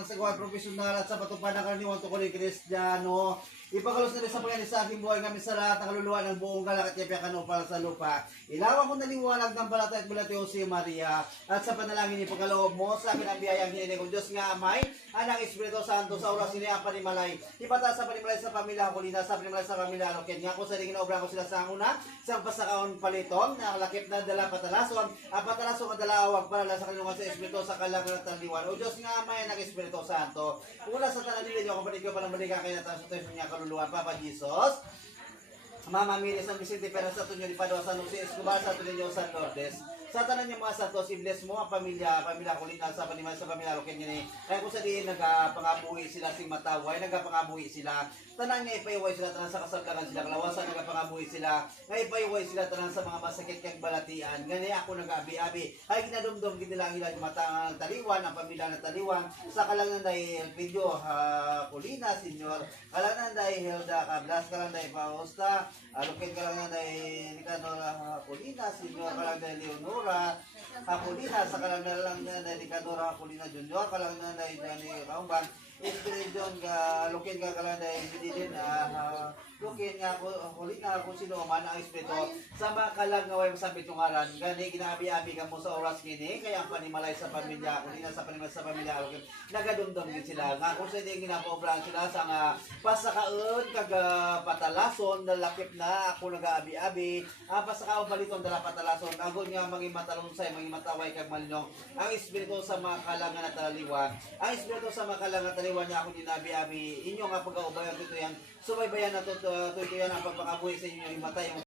sa gawa profesional at sa patuparan ng karaniwang tungkol ni Kristiyano. Ipagalos na rin sa Panginoon sa aking buhay kami sa lahat ng kaluluwa ng buong galak at yapiakan upang sa lupa. Ilawan ko na liwanag ng balata at bulateo si Maria at sa panalangin ipagkaloob mo sa akin ang biyayang hiniling ko. Diyos nga Amay, Anak Espiritu Santo sa oras nila ang panimalay. Ipata sa panimalay sa pamilya Colina, sa panimalay sa pamilya Loken. Nga ko sa ringin na obra ko sila sa una, sa pasakaon palitong, na lakip na dala patalason, ang patalason kadalaawag para sa kanilungan sa Espiritu sa kalangan at taliwan. O Diyos nga Amay, Anak Espiritu Santo. Una sa tanan nila niyo, kapatid ko panambalikan kayo na tayo sa tayo niya kaluluwa, Papa Jesus. Mama Miri San Vicente Perez sa tunyo ni Padua San Jose Escobar sa tunyo ni San Lourdes. Sa tanan niyo mga santos, i-bless mo ang pamilya Colina sa paniman sa pamilya Loken niya. Kaya kung sa diin nagapangabuhi sila sing mataway, nagapangabuhi sila. Tanan nga ipayuway sila tanan sa kasalkaran sila kalawasan, nagapangabuhi sila. Nga ipayuway sila tanan sa mga masakit kang balatian. Ngani ako nag-abi-abi. Ay ginadumdum gid nila ilang matang taliwan ang pamilya na taliwan sa kalangan dai Elpidio Colina Senior. Kalangan dai Hilda Cablas, kalangan dai Fausta, Loken kalangan dai Nicanor Colina Senior, kalangan dai Leonora Colina sa kalangan lang dai Nicanor Colina Junior, kalangan dai Dani Rauban. Inspiration ka Loken ka kalangan dai Didin Loken nga Colina kung sino man ang espiritu sa mga kalang nga way masabi tungaran gani ginaabi-abi ka mo sa oras kini kaya ang panimalay sa pamilya Colina sa panimalay sa pamilya Loken nagadumdum gid sila nga kung sa di ginapoobran sila sa nga pasakaon kag patalason dalakip na ako nagaabi-abi pasakaon baliton dala patalason agon nga mangi matalunsay mangi mataway kag malinong ang espiritu sa mga kalangan at taliwan ang espiritu sa mga kalangan at taliwan niya ako dinabi-abi inyo nga pag-aubayan dito yan subaybayan na to yan ang pagpakabuhi sa inyo imatay